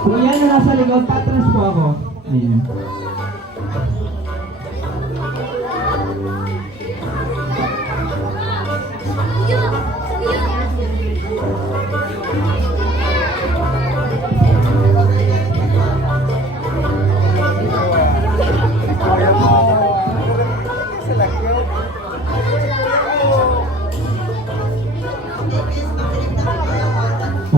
Kuya na nasa likod, patras po ako. Ayan.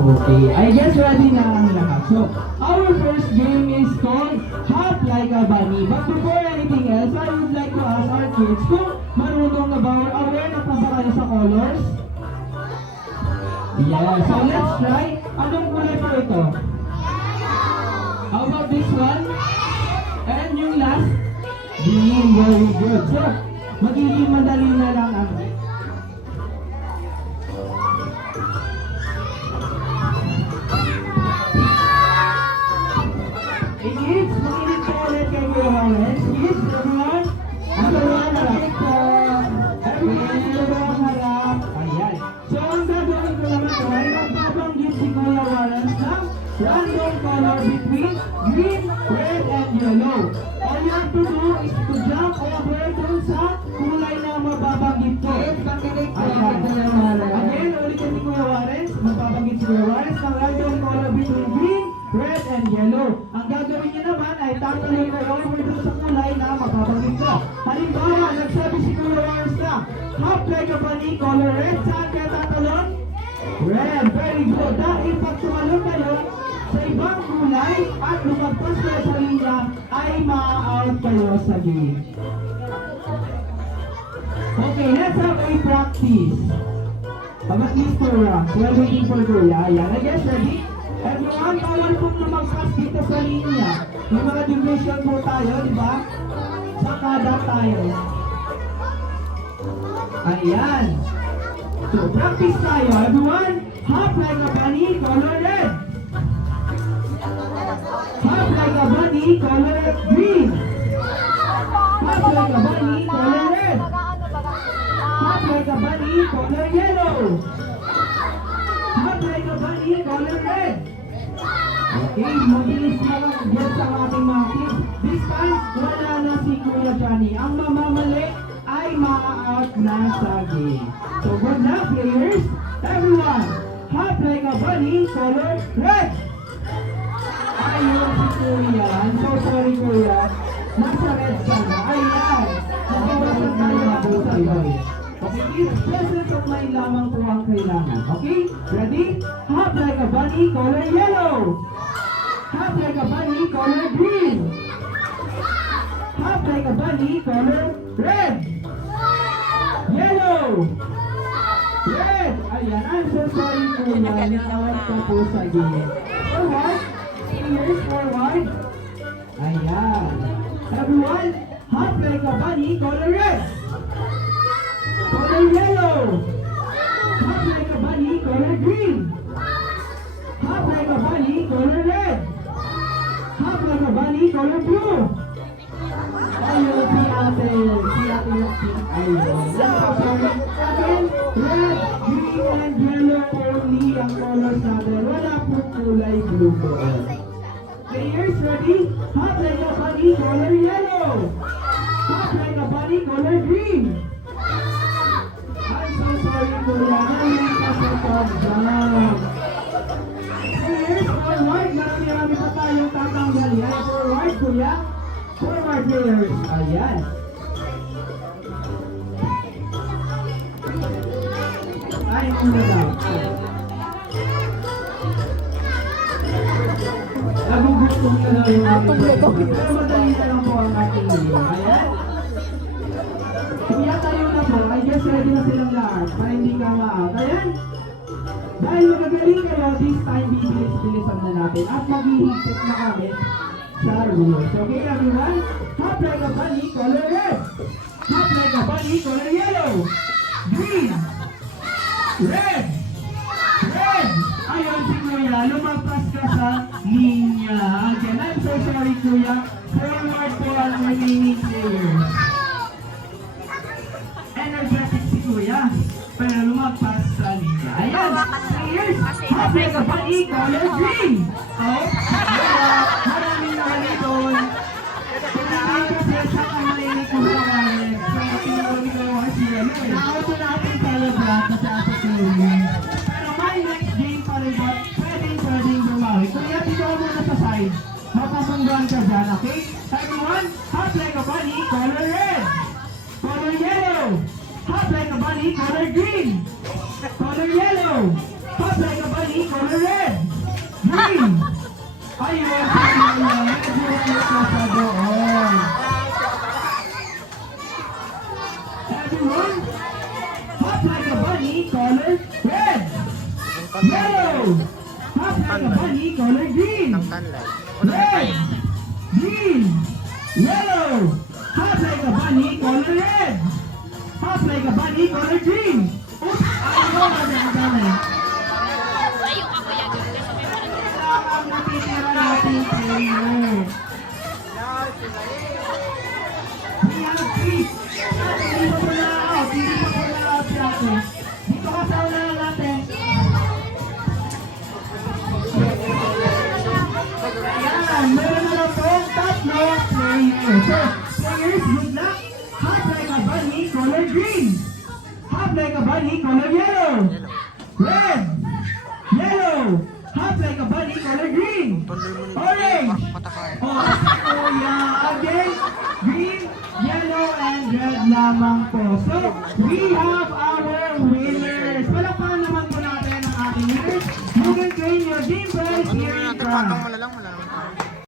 Okay, I guess ready na ang lahat. So, our first game is called Hop Like a Bunny. But before anything else, I would like to ask our kids kung marunong na ba or aware na pa ba kayo sa colors? Yeah, so let's try. Anong kulay po ito? How about this one? And yung last? Green, very good. So, magiging madali na lang ang Makinig po ulit kay Kuya Lawrence. Yes, everyone. Everyone, harap po. Everyone, harap. Ayan. So, ang gagawin ko naman ko ay magbabanggit si Kuya Lawrence ng random color between green, red, and yellow. All you have to do is to jump over dun sa kulay na mababanggit ko. Ayan. Again, ulitin si Kuya Lawrence. Magbabanggit si Kuya Lawrence ng random color between green, red, and yellow. Ang gagawin niyo naman ay tatalon ko over dun sa kulay na mapapanggit ko. Halimbawa, nagsabi si Kuya Lawrence na hop like a bunny, color red. Saan kaya tatalon? Red. Very good. Dahil pag tumalon kayo sa ibang kulay at lumagpas kayo sa linya, ay ma-out kayo sa game. Okay, let's have a practice. About Mr. Rock, we're waiting for Kuya. Ayan, I guess ready? Everyone, bawal pong lumagpas dito sa linya. May mga division po tayo, di ba? Sa kada tayo. Ayan. So, practice tayo. Everyone, hop like a bunny, color red. Hop like a bunny, color green. Hop like a bunny, color red. Hop like a bunny, color yellow. Hop like a bunny, color red. Okay, mabilis na lang yes ang ating mga kids. This time, wala na si Kuya Johnny. Ang mamamali ay ma-out na sa game. So good luck, players. Everyone, hop like a bunny, color red. Ayun si Kuya. I'm so sorry, Kuya. Nasa red ka na. Ayan. Nabawasan tayo na po sa iyo. Okay, kids, present of mind lamang po ang kailangan. Okay, ready? Hop like a bunny, color yellow. Hop like a bunny, color green. Hop like a bunny, color red. Yellow. Red. Ayan, I'm so sorry, Kuya. Nakawag ka po sa game. Forward. Fingers forward. Ayan. Everyone, hop like a bunny, color red. Color yellow. Hop like a bunny, color green. Hop like a bunny, color red. Hop like a bunny, color blue. Ayun, si ate yung pink. Ayun. Again, red, green, and yellow only ang colors natin. Wala pong kulay blue po. Players, ready? Hop like a bunny, color yellow. Hop like a bunny, color green. I'm so sorry, Kuya. Nailang ka sa pag-jump. Players, forward. Marami pa tayong tatanggal yan. Forward, Kuya. Forward, players. Ayan. Ay, muna daw. Nagugustong ka na yung pero madali na lang po ang ating game. Ayan. Kuya, tayo na po. I guess ready na silang lahat para hindi ka ma-out. Ayan. Dahil magagaling kayo, this time bibilis-bilisan na natin at maghihigpit na kami sa rules. Okay, everyone? Hop like a bunny, color red. Hop like a bunny, color yellow. Green. Red. Red. Ayun si Kuya, lumagpas ka sa linya. Again, I'm so sorry, Kuya. Forward po ang remaining players. Energetic si Kuya, pero lumagpas sa linya. Ayan, players, hop like a bunny, color green. Oh, side. Mapupunggan ka dyan, okay? Everyone, hop like a bunny, color red. Color yellow. Hop like a bunny, color green. Color yellow. Hop like a bunny, color red. Green. Ayun, everyone, hop like a bunny, color red. Yellow. Hop like a bunny, color green. Red. Green. Yellow. Hop like a bunny, color red. Hop like a bunny, color green. Oops, ayaw na. Ang natitira natin player. We have three. Hindi pa pala out. Hindi pa pala out si ate. Dito ka sa unahan natin. Yan, meron na lang pong tatlo players. So, players, good luck. Hop like a bunny, color green. Hop like a bunny, color yellow. Red. Yellow. Hop like a bunny, color green. Orange. Oh, yeah. Again, green, yellow, and red lamang po. So, we have our winners. Palakpakan naman po natin ang ating winners. You can claim your game prize here in France.